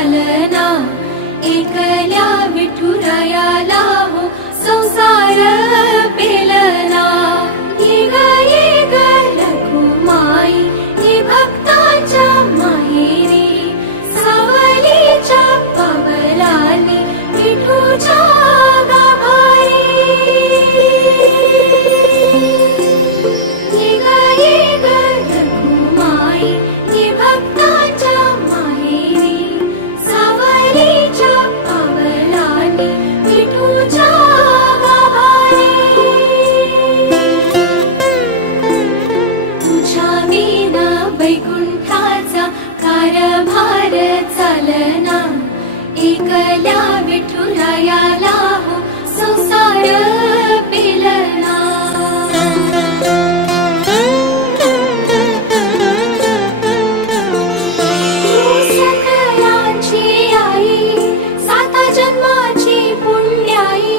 चालना, एकल्या विठुरायाला हो संसार पेलना। ये ग रखुमाई ये भक्ताच्या माहेरी, सावलीच्या पावलाने विठूच्या गाभारी। ये ग रखुमाई ये भक्ताच्या माहेरी, सावलीच्या पावलाने विठूच्या गाभारी। तुझ्या विना वैकुंठाचा कारभार चालना, एकल्या विठुरायाला हो संसार पेलना। तू सकळांची आई, साता जन्माची पुण्याई,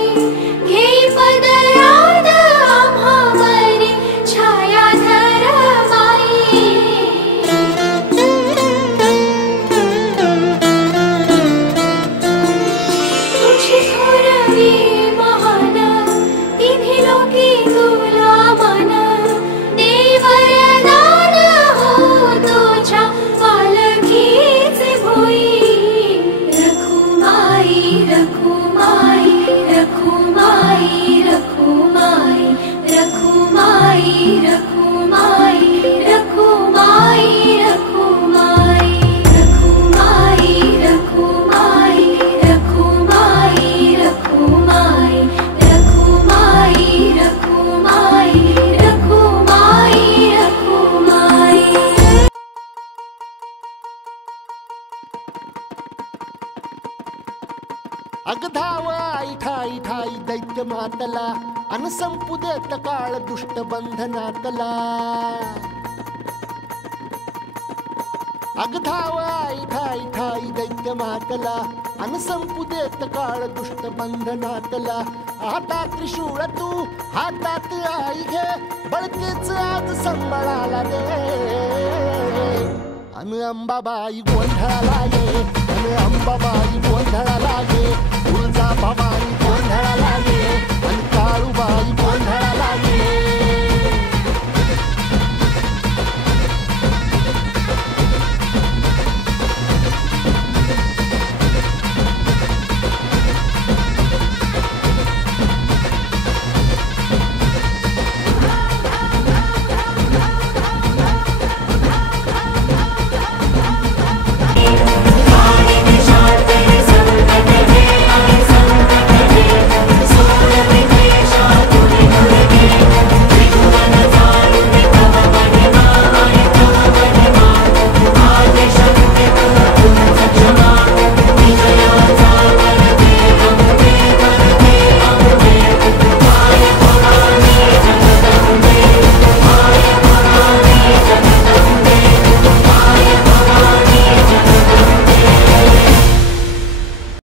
घेई पदरात आम्हावरी छायाधर माई। तुझी थोरवी महान, तिन्ही लोकी तुला मान, देई वरदान हो तुझ्या पालखीचे भोई। रखुमाई रखुमाई रखुमाई रखुमाई रखुमाई रखुमाई रखुमाई रखुमाई रखुमाई रखुमाई रखुमाई रखुमाई रखुमाई रखुमाई रखुमाई रखुमाई। अगधाव आई ठाई ठाई दैत्य मातला, अन संपू देत काळ दुष्ट बंधनातला। अगधाव आई ठाई ठाई दैत्य मातला, अन संपू देत काळ दुष्ट बंधनातला। हातात त्रिशूळ तू हातात आई घे, बळतेच आज संबळाला दे। अन अंबाबाई गोंधळाला ये, अन अंबाबाई गोंधळाला ये, तुळजा भवानी गोंधळाला ये, अन काळूबाई गोंधळाला